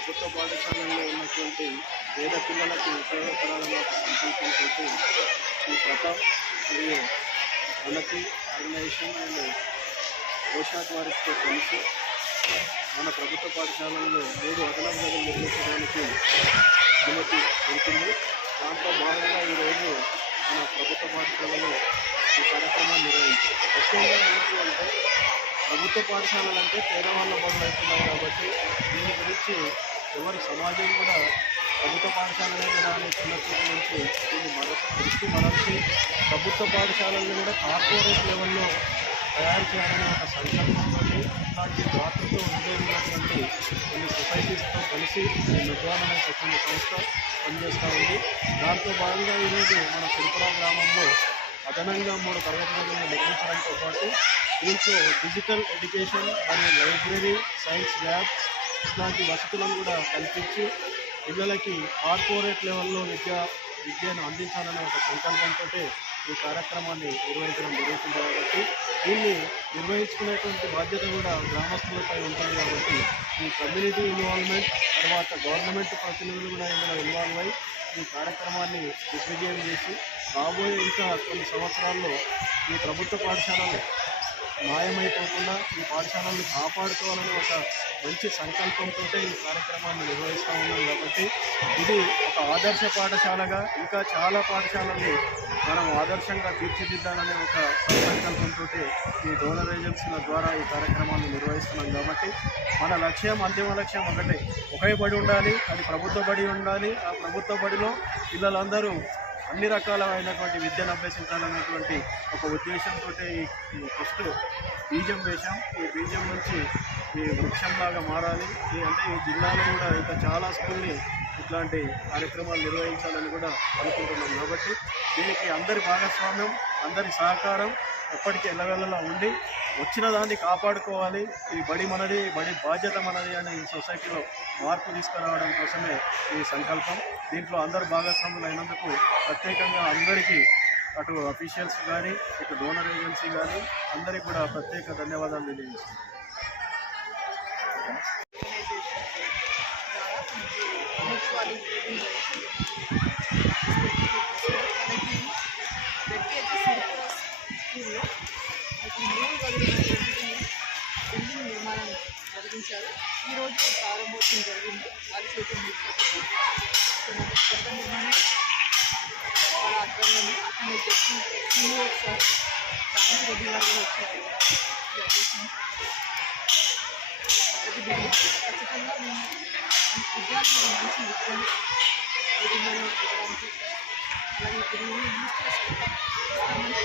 ప్రభుత్వ పాఠశాలలో ఉన్నటువంటి పేద పిల్లలకు ఉపయోగపడాలన్న ఒక సంకల్పంతో ఈ ప్రతాప్ మరియు మనకి ఆర్గనైజేషన్ అండ్ పోషాక్ వారితో కలిసి మన ప్రభుత్వ పాఠశాలల్లో మూడు అదనపు గదులు నిర్మించడానికి అనుమతి ఉంటుంది. దాంట్లో భాగంగా ఈరోజు మన ప్రభుత్వ పాఠశాలలో ఈ కార్యక్రమాన్ని నిర్వహించారు. ముఖ్యంగా ఏంటి అంటే ప్రభుత్వ పాఠశాలలు అంటే పేదవాళ్ళ మొదలవుతున్నాయి కాబట్టి దీని గురించి ఎవరు సమాజం కూడా ప్రభుత్వ పాఠశాలలే కదా అనే చిన్నప్పటి నుంచి దీన్ని మరొక దృష్టి ప్రభుత్వ పాఠశాలలను కూడా కార్పొరేట్ లెవెల్లో తయారు చేయాలనే ఒక సంకల్పంతో ఇట్లాంటి జాతులతో ఉండేటువంటి కొన్ని సొసైటీస్తో కలిసి ఈ మెడ్వాన్ అనే స్వచ్ఛంద సంస్థ పనిచేస్తూ ఉంది. దాంతో భాగంగా ఈరోజు మన తిరుపతి గ్రామంలో అదనంగా మూడు తరగతి గదులను నిర్మించడంతో పాటు దీంట్లో డిజిటల్ ఎడ్యుకేషన్ మరియు లైబ్రరీ సైన్స్ ల్యాబ్ ఇట్లాంటి వసతులను కూడా కల్పించి పిల్లలకి కార్పొరేట్ లెవెల్లో విద్య విద్యను అందించాలనే ఒక సంకల్పంతో ఈ కార్యక్రమాన్ని నిర్వహించడం జరుగుతుంది కాబట్టి దీన్ని నిర్వహించుకునేటువంటి బాధ్యత కూడా గ్రామస్తులపై ఉంటుంది కాబట్టి ఈ కమ్యూనిటీ ఇన్వాల్వ్మెంట్ తర్వాత గవర్నమెంట్ ప్రతినిధులు కూడా ఇందులో ఇన్వాల్వ్ అయ్యి ఈ కార్యక్రమాన్ని దిగ్విజయం చేసి రాబోయే ఇంకా కొన్ని సంవత్సరాల్లో ఈ ప్రభుత్వ పాఠశాలలు మాయమైపోకుండా ఈ పాఠశాలను కాపాడుకోవాలని ఒక మంచి సంకల్పంతో ఈ కార్యక్రమాన్ని నిర్వహిస్తూ ఉన్నాం కాబట్టి ఇది ఒక ఆదర్శ పాఠశాలగా ఇంకా చాలా పాఠశాలని మనం ఆదర్శంగా తీర్చిదిద్దాలనే ఒక సంకల్పంతో ఈ డోనర్ ఏజెన్సీల ద్వారా ఈ కార్యక్రమాన్ని నిర్వహిస్తున్నాం కాబట్టి మన లక్ష్యం అంతిమ లక్ష్యం ఒకటే. ఒకే బడి ఉండాలి అది ప్రభుత్వ బడి ఉండాలి. ఆ ప్రభుత్వ బడిలో పిల్లలందరూ అన్ని రకాలైనటువంటి విద్యను అభ్యసించాలనేటువంటి ఒక ఉద్దేశంతో ఈ ఫస్ట్ బీజం వేశాం. ఈ బీజం నుంచి ఈ వృక్షంలాగా మారాలి. అంటే ఈ జిల్లాలో కూడా ఇంకా చాలా స్కూల్ని ఇట్లాంటి కార్యక్రమాలు నిర్వహించాలని కూడా అనుకుంటున్నాం. కాబట్టి దీనికి అందరి భాగస్వామ్యం అందరి సహకారం ఎప్పటికీ ఎల్లవెల్లలా ఉండి వచ్చిన దాన్ని కాపాడుకోవాలి. ఈ బడి మనది బడి బాధ్యత మనది అని ఈ సొసైటీలో మార్పు తీసుకురావడం కోసమే ఈ సంకల్పం. దీంట్లో అందరు భాగస్వాములు అయినందుకు ప్రత్యేకంగా అందరికీ అటు అఫీషియల్స్ కానీ ఇటు డోనర్ ఏజెన్సీ కానీ అందరికీ కూడా ప్రత్యేక ధన్యవాదాలు తెలియజేస్తున్నాను మున్సిపాలిటీ జరిగించారు ఈరోజు ప్రారంభోత్సవం జరిగింది వారి చేతుల మీదుగా. సో మనకి కొత్త నిర్మాణం వాళ్ళ ఆధ్వర్యంలో అతను చెప్పి సీఈఓ సార్ రామ్ రెడ్డి గారు కూడా వచ్చారు ఈ అధ్యక్షుని. ప్రతి బిల్డింగ్ ఖచ్చితంగా మేము విద్యార్థులకు మంచి విద్యను బిల్డింగ్లలో ఇవ్వడానికి అలాగే బిల్డింగ్ని యూజ్ చేసుకుంటాం ఇస్తామని